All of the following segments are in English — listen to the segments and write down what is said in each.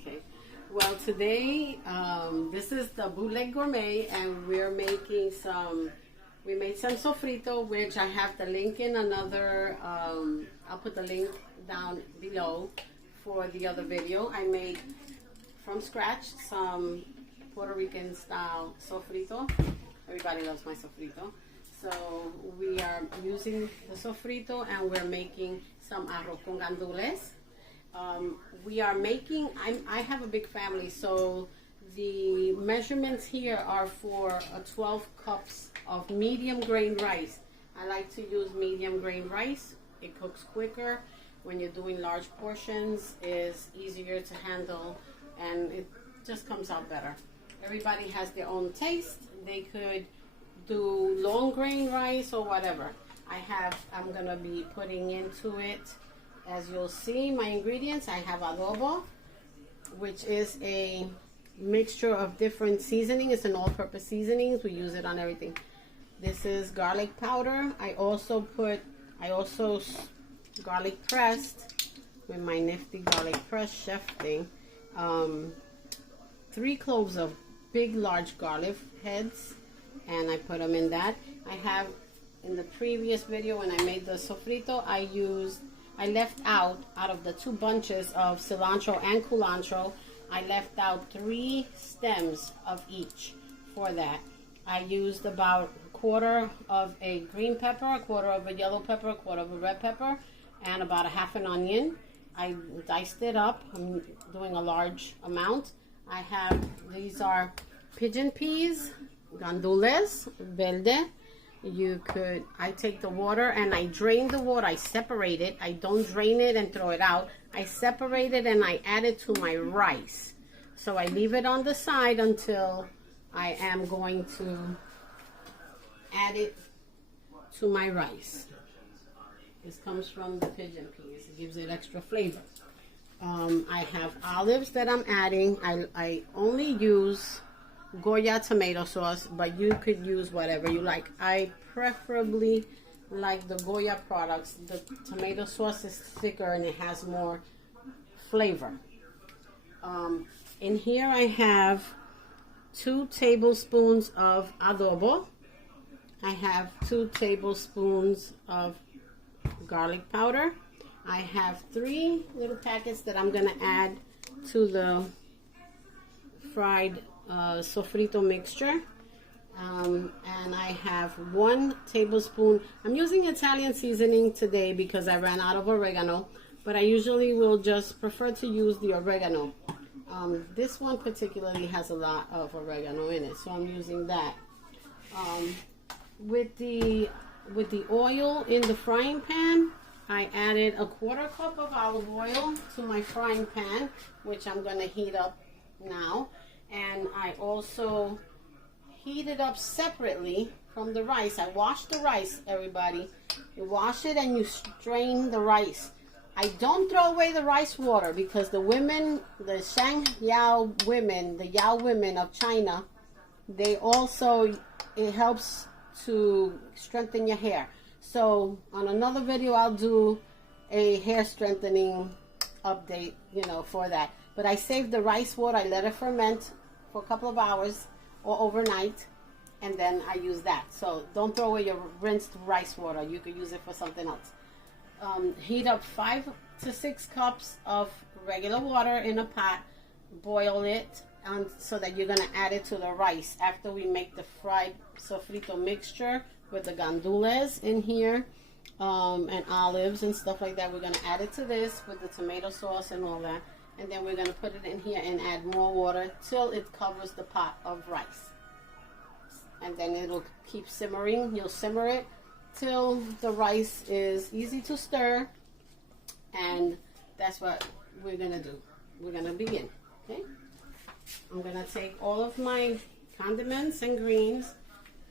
Okay. Well, today this is the bootleg gourmet, and we made some sofrito, which I have the link in another. I'll put the link down below for the other video. I made from scratch some Puerto Rican style sofrito. Everybody loves my sofrito. So we are using the sofrito, and we're making some arroz con gandules. We are making, I have a big family, so the measurements here are for 12 cups of medium grain rice. I like to use medium grain rice. It cooks quicker. When you're doing large portions, it's easier to handle, and it just comes out better. Everybody has their own taste. They could do long grain rice or whatever. I'm gonna be putting into it, as you'll see, my ingredients. I have adobo, which is a mixture of different seasoning. It's an all-purpose seasonings. We use it on everything. This is garlic powder. I also garlic pressed with my nifty garlic press chef thing. 3 cloves of big large garlic heads, and I put them in that. I have, in the previous video when I made the sofrito, I left out of the 2 bunches of cilantro and culantro, I left out 3 stems of each for that. I used about a quarter of a green pepper, a quarter of a yellow pepper, a quarter of a red pepper, and about a half an onion. I diced it up. I'm doing a large amount. These are pigeon peas, gandules, verde. I take the water and I drain the water. I separate it. I don't drain it and throw it out. I separate it and I add it to my rice. So I leave it on the side until I am going to add it to my rice. This comes from the pigeon peas. It gives it extra flavor. I have olives that I'm adding. I only use Goya tomato sauce, but you could use whatever you like. I preferably like the Goya products. The tomato sauce is thicker and it has more flavor. In here I have 2 tablespoons of adobo. I have 2 tablespoons of garlic powder. I have 3 little packets that I'm gonna add to the fried sofrito mixture, and I have 1 tablespoon. I'm using Italian seasoning today because I ran out of oregano, but I usually will just prefer to use the oregano. This one particularly has a lot of oregano in it, so I'm using that. With the oil in the frying pan, I added a quarter cup of olive oil to my frying pan, which I'm going to heat up now. And I also heat it up separately from the rice. I wash the rice, everybody. You wash it and you strain the rice. I don't throw away the rice water because the women, the Yao women of China, it helps to strengthen your hair. So on another video, I'll do a hair strengthening update, for that. But I saved the rice water. I let it ferment for a couple of hours or overnight, and then I use that. So don't throw away your rinsed rice water. You could use it for something else. Heat up 5 to 6 cups of regular water in a pot. Boil it so that you're going to add it to the rice. After we make the fried sofrito mixture with the gandules in here, and olives and stuff like that, we're going to add it to this with the tomato sauce and all that. And then we're going to put it in here and add more water till it covers the pot of rice. And then it'll keep simmering. You'll simmer it till the rice is easy to stir. And that's what we're going to do. We're going to begin. Okay? I'm going to take all of my condiments and greens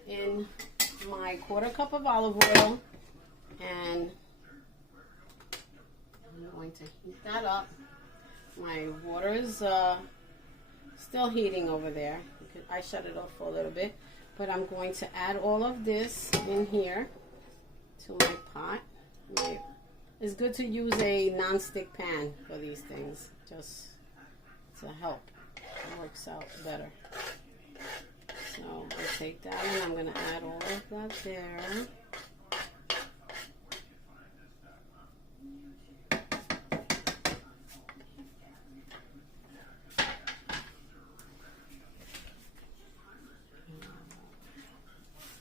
in my quarter cup of olive oil. And I'm going to heat that up. My water is still heating over there. I shut it off for a little bit. But I'm going to add all of this in here to my pot. It's good to use a non-stick pan for these things. Just to help. It works out better. So I take that and I'm going to add all of that there.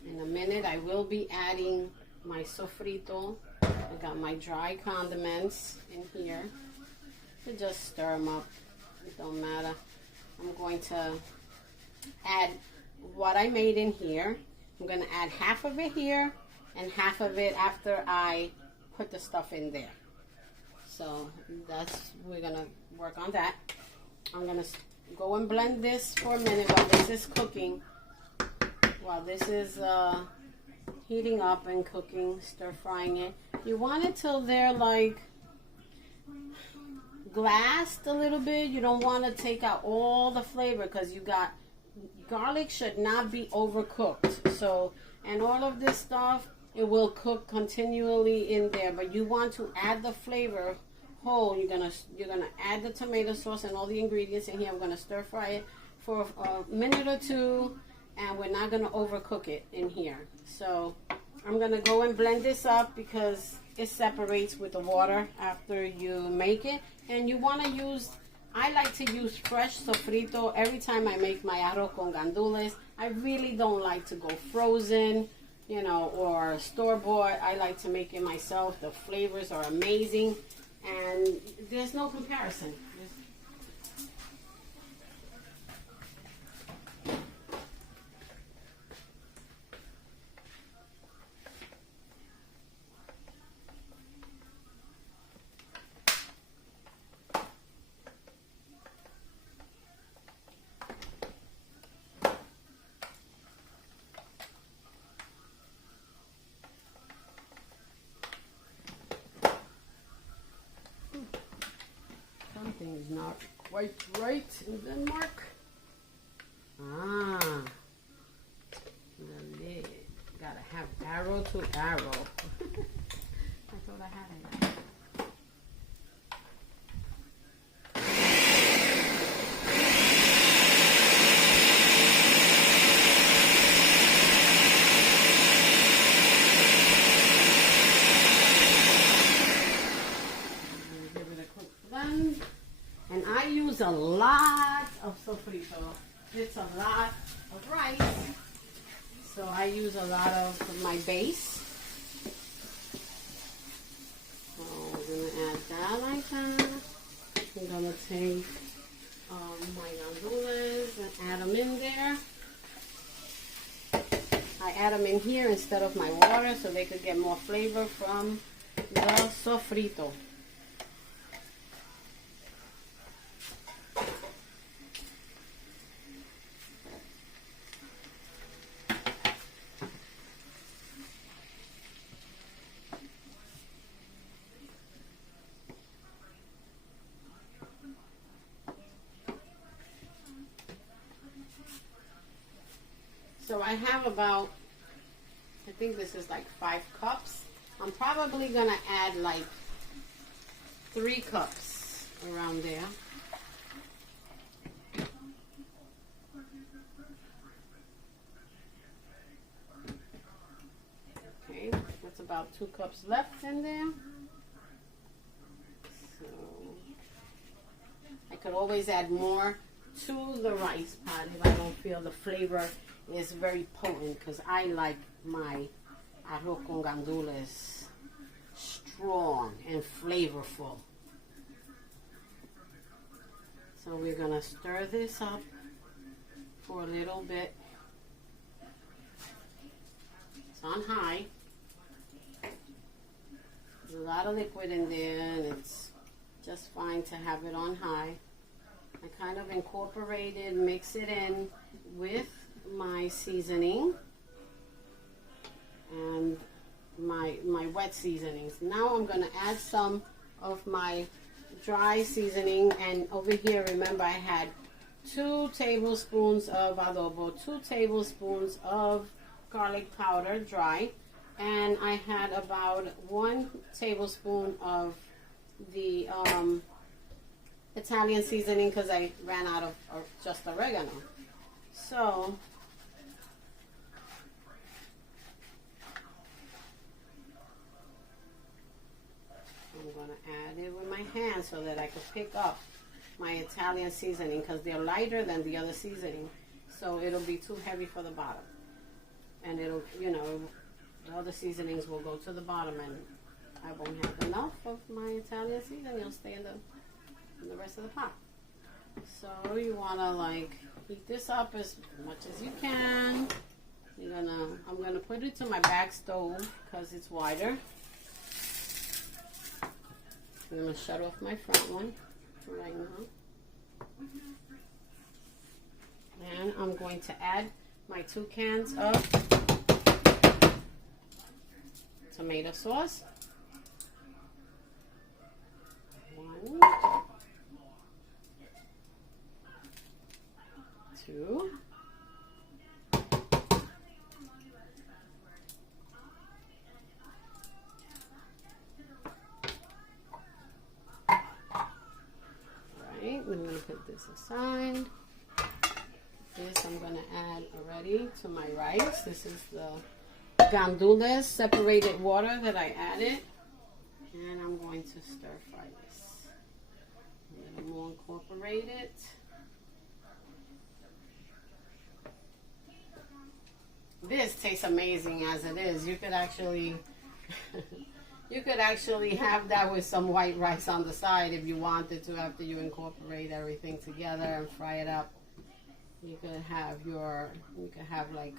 In a minute I will be adding my sofrito. I got my dry condiments in here. To just stir them up. It don't matter. I'm going to add what I made in here. I'm going to add half of it here and half of it after I put the stuff in there. So we're going to work on that. I'm going to go and blend this for a minute while this is cooking. While this is heating up and cooking, stir frying it. You want it till they're like glassed a little bit. You don't want to take out all the flavor because you got garlic should not be overcooked. So, and all of this stuff, it will cook continually in there, but you want to add the flavor whole. You're gonna add the tomato sauce and all the ingredients in here. I'm gonna stir fry it for a minute or two, and we're not gonna overcook it in here. So I'm gonna go and blend this up because it separates with the water after you make it. And you want to use, I like to use fresh sofrito every time I make my arroz con gandules. I really don't like to go frozen, you know, or store-bought. I like to make it myself. The flavors are amazing and there's no comparison. Something's not quite right in Denmark. Ah, the lid. Gotta have arrow to arrow. I thought I had it. And I use a lot of sofrito. It's a lot of rice. So I use a lot of my base. So we're going to add that like that. I'm going to take my gandules and add them in there. I add them in here instead of my water so they could get more flavor from the sofrito. So I have about, I think this is like 5 cups. I'm probably going to add like 3 cups around there. Okay, that's about 2 cups left in there. So I could always add more to the rice pot if I don't feel the flavor is very potent, because I like my arroz con gandules strong and flavorful. So we're gonna stir this up for a little bit. It's on high. There's a lot of liquid in there and it's just fine to have it on high. I kind of incorporated, mix it in with my seasoning and my wet seasonings. Now I'm going to add some of my dry seasoning, and over here, remember, I had 2 tablespoons of adobo, 2 tablespoons of garlic powder dry, and I had about 1 tablespoon of the Italian seasoning because I ran out of just oregano. So I'm going to add it with my hand so that I can pick up my Italian seasoning because they're lighter than the other seasoning. So it'll be too heavy for the bottom. And it'll, you know, the other seasonings will go to the bottom and I won't have enough of my Italian seasoning. It'll stay in the rest of the pot. So you want to like heat this up as much as you can. I'm gonna put it to my back stove because it's wider. I'm gonna shut off my front one right now. And I'm going to add my 2 cans of tomato sauce. 1, 2. Right, I'm going to put this aside. This I'm going to add already to my rice. This is the gandules separated water that I added. And I'm going to stir fry this. A little more incorporated. This tastes amazing as it is. You could actually have that with some white rice on the side if you wanted to after you incorporate everything together and fry it up. You could have like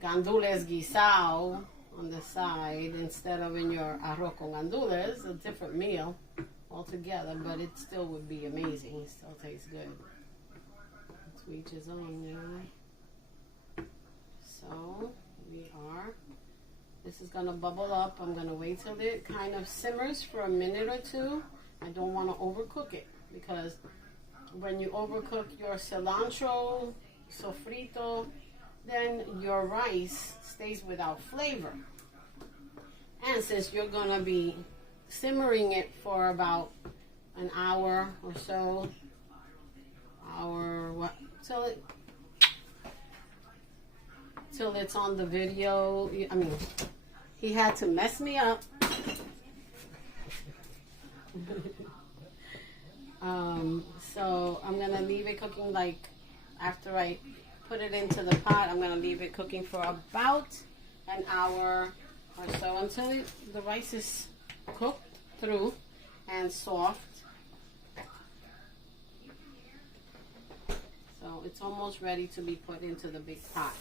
gandules guisado on the side instead of in your arroz con gandules, a different meal altogether, but it still would be amazing. It still tastes good. To each his own, you know. So this is gonna bubble up. I'm gonna wait till it kind of simmers for a minute or two. I don't want to overcook it because when you overcook your cilantro sofrito, then your rice stays without flavor. And since you're gonna be simmering it for about an hour or so, till it's on the video. I mean, he had to mess me up. So I'm gonna leave it cooking, like after I put it into the pot, I'm gonna leave it cooking for about an hour or so until the rice is cooked through and soft. So it's almost ready to be put into the big pot.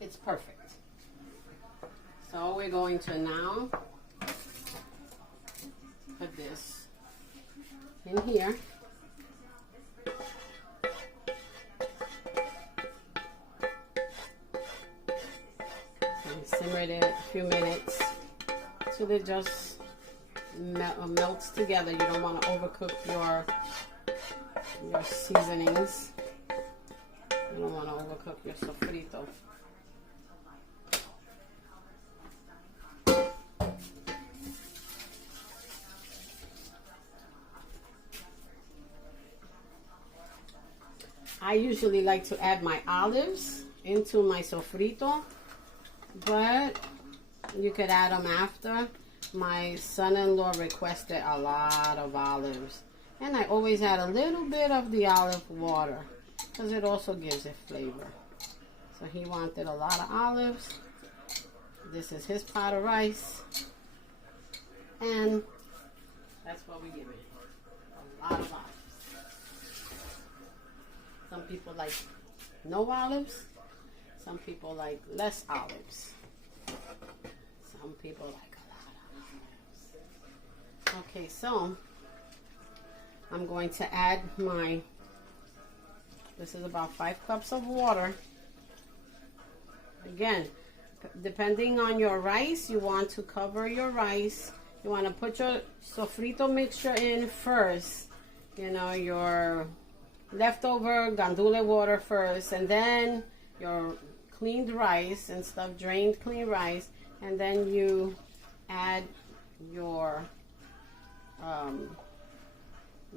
It's perfect. So we're going to now put this in here. And simmer it a few minutes till it just melts together. You don't want to overcook your seasonings. You don't want to overcook your sofrito. I usually like to add my olives into my sofrito, but you could add them after. My son-in-law requested a lot of olives, and I always add a little bit of the olive water because it also gives it flavor. So he wanted a lot of olives. This is his pot of rice, and that's what we give it. A lot of olives. Some people like no olives. Some people like less olives. Some people like a lot of olives. Okay, so I'm going to add this is about 5 cups of water. Again, depending on your rice, you want to cover your rice. You want to put your sofrito mixture in first. You know, your leftover gandule water first, and then your cleaned rice and stuff, drained clean rice, and then you add your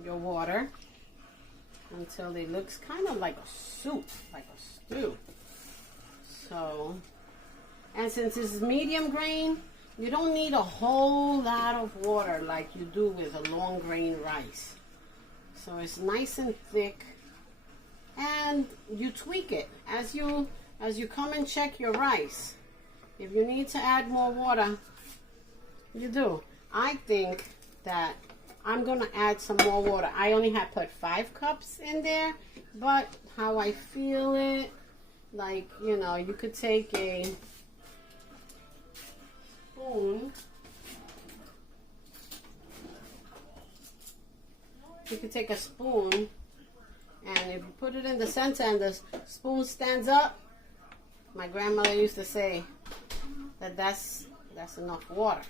water until it looks kind of like a soup, like a stew. So, and since it's medium grain, you don't need a whole lot of water like you do with a long grain rice. So it's nice and thick, and you tweak it as you come and check your rice. If you need to add more water, you do. I think that I'm gonna add some more water. I only have put 5 cups in there, but how I feel it, like, you know, you could take a spoon. You could take a spoon, and if you put it in the center and the spoon stands up, my grandmother used to say that that's enough water.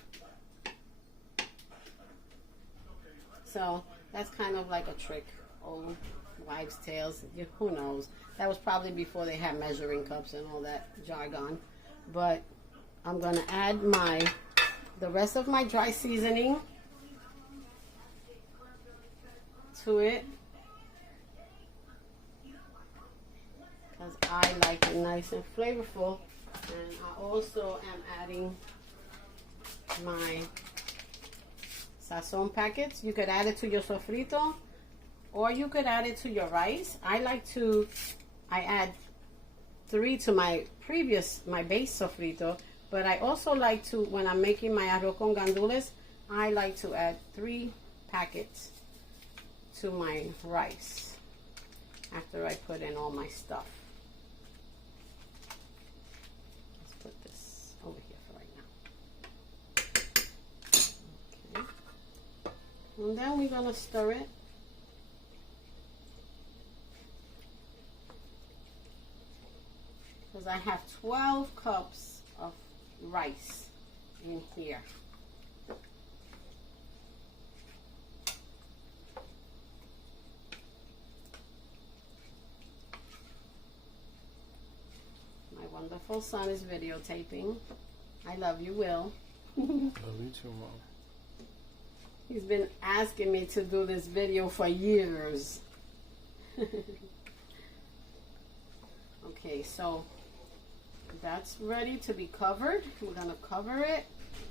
So that's kind of like a trick, old wives' tales. Who knows? That was probably before they had measuring cups and all that jargon. But I'm gonna add the rest of my dry seasoning to it, because I like it nice and flavorful. And I also am adding my sazon packets. You could add it to your sofrito, or you could add it to your rice. I add 3 to my base sofrito, but I also like to, when I'm making my arroz con gandules, I like to add 3 packets to my rice after I put in all my stuff. Let's put this over here for right now. Okay. And then we're gonna stir it. Because I have 12 cups of rice in here. My wonderful son is videotaping. I love you, Will. Love you too, Mom. He's been asking me to do this video for years. Okay, so that's ready to be covered. We're gonna cover it,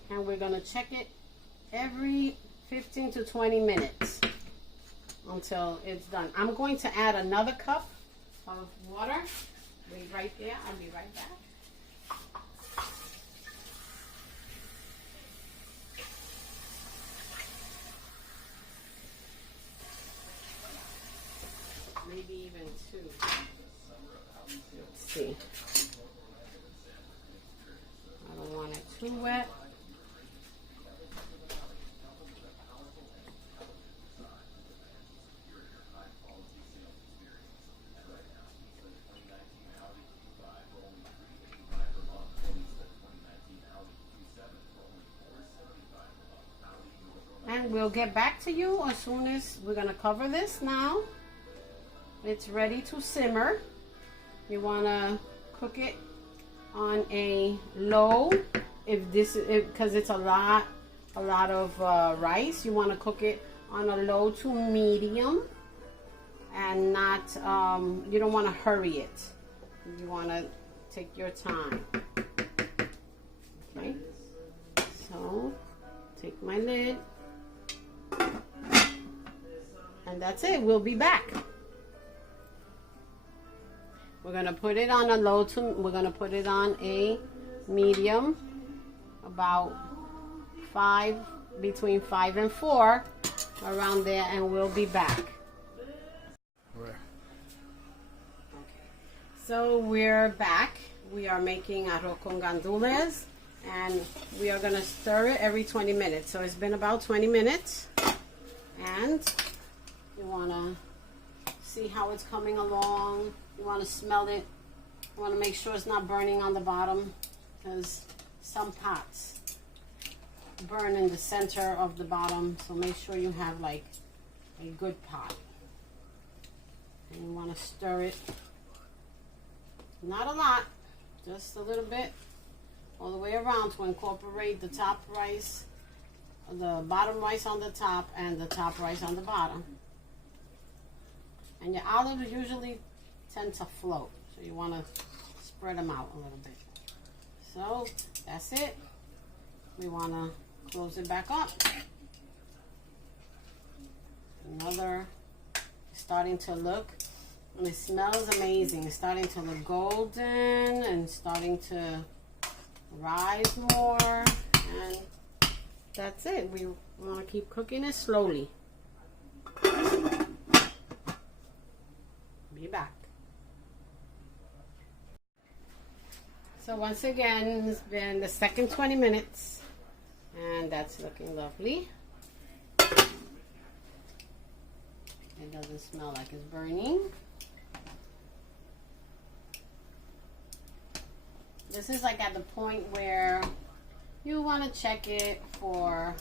and we're gonna check it every 15 to 20 minutes until it's done. I'm going to add another cup of water. Wait right there. I'll be right back. Maybe even 2. Let's see. I don't want it too wet. And we'll get back to you as soon as we're going to cover this now. It's ready to simmer. You want to cook it on a low, because it's a lot of rice. You want to cook it on a low to medium, and not you don't want to hurry it. You want to take your time. Okay, so take my lid, and that's it. We'll be back. We're gonna put it on a low to, we're gonna put it on a medium, about 5, between 5 and 4, around there, and we'll be back. Where? Okay. So we're back. We are making arroz con gandules. And we are going to stir it every 20 minutes. So it's been about 20 minutes. And you want to see how it's coming along. You want to smell it. You want to make sure it's not burning on the bottom, because some pots burn in the center of the bottom. So make sure you have like a good pot. And you want to stir it. Not a lot, just a little bit all the way around to incorporate the top rice, the bottom rice on the top, and the top rice on the bottom. And your olives usually tend to float, so you want to spread them out a little bit. So that's it. We want to close it back up. Another, starting to look, and it smells amazing. It's starting to look golden and starting to rise more, and that's it. We want to keep cooking it slowly. Be back. So once again, it's been the second 20 minutes, and that's looking lovely. It doesn't smell like it's burning. This is like at the point where you want to check it for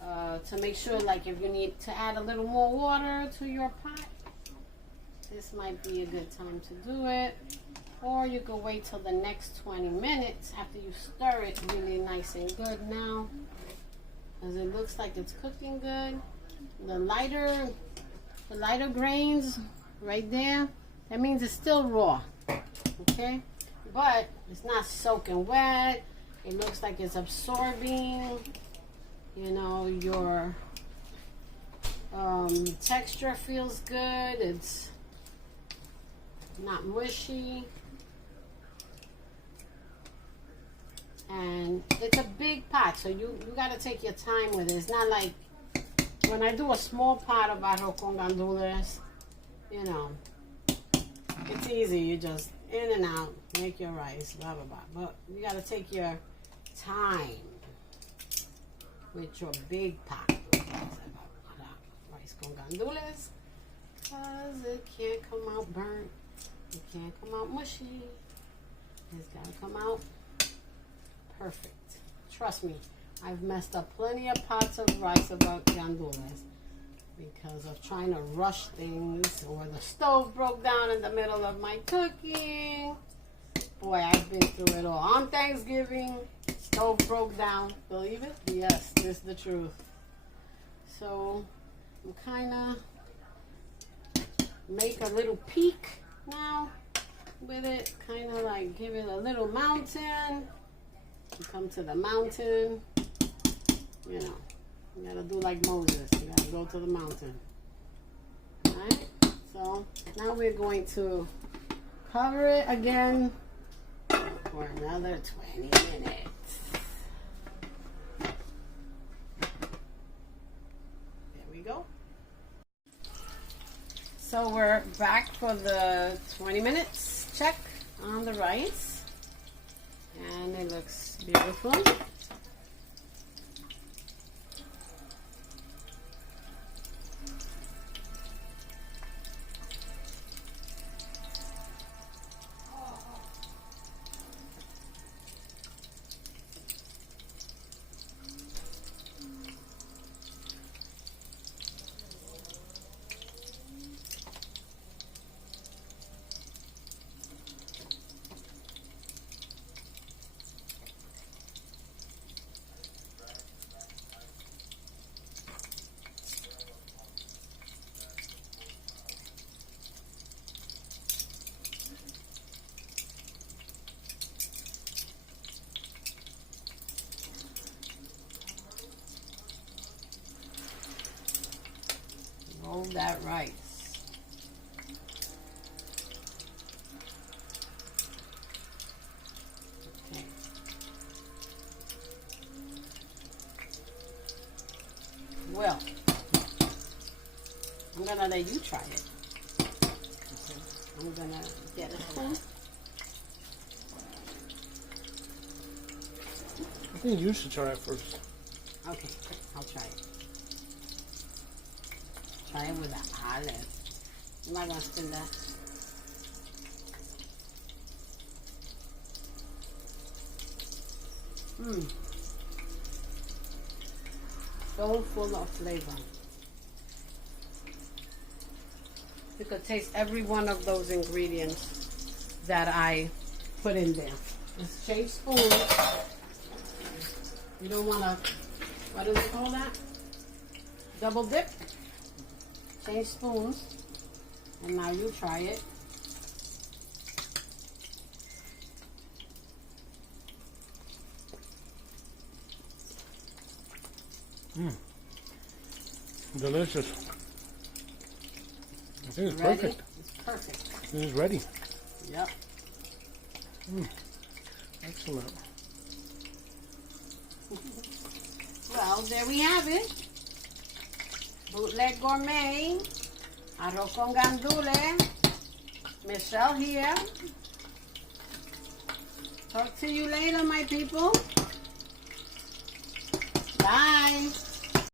to make sure, like if you need to add a little more water to your pot, this might be a good time to do it. Or you can wait till the next 20 minutes after you stir it really nice and good now, as it looks like it's cooking good. The lighter grains right there, that means it's still raw, okay? But it's not soaking wet. It looks like it's absorbing, you know, your texture feels good. It's not mushy. And it's a big pot, so you got to take your time with it. It's not like when I do a small pot of arroz con gandules, you know, it's easy. You just in and out, make your rice, blah, blah, blah. But you got to take your time with your big pot. Rice con gandules, because it can't come out burnt. It can't come out mushy. It's got to come out perfect. Trust me, I've messed up plenty of pots of rice about gandules because of trying to rush things, or the stove broke down in the middle of my cooking. Boy, I've been through it all. On Thanksgiving, stove broke down. Believe it? Yes, this is the truth. So I'm kind of make a little peak now with it, kind of like give it a little mountain. You come to the mountain, you know, you gotta do like Moses. You gotta go to the mountain. Alright, so now we're going to cover it again for another 20 minutes. There we go. So we're back for the 20 minutes check on the rice, and it looks beautiful. Roll that rice. Okay. Well, I'm gonna let you try it. I'm gonna get a spoon. think you should try it first. Okay, I'll try it. Try it with the olive. I'm not gonna spill that. So full of flavor. You could taste every one of those ingredients that I put in there. Just change spoons. You don't want to, what do they call that? Double dip. Change spoons. And now you try it. Delicious. I think it's Ready? perfect. It's perfect. It's ready. Yep. Excellent. Well, there we have it. Bootleg gourmet. Arroz con gandules. Michelle here. Talk to you later, my people. Bye.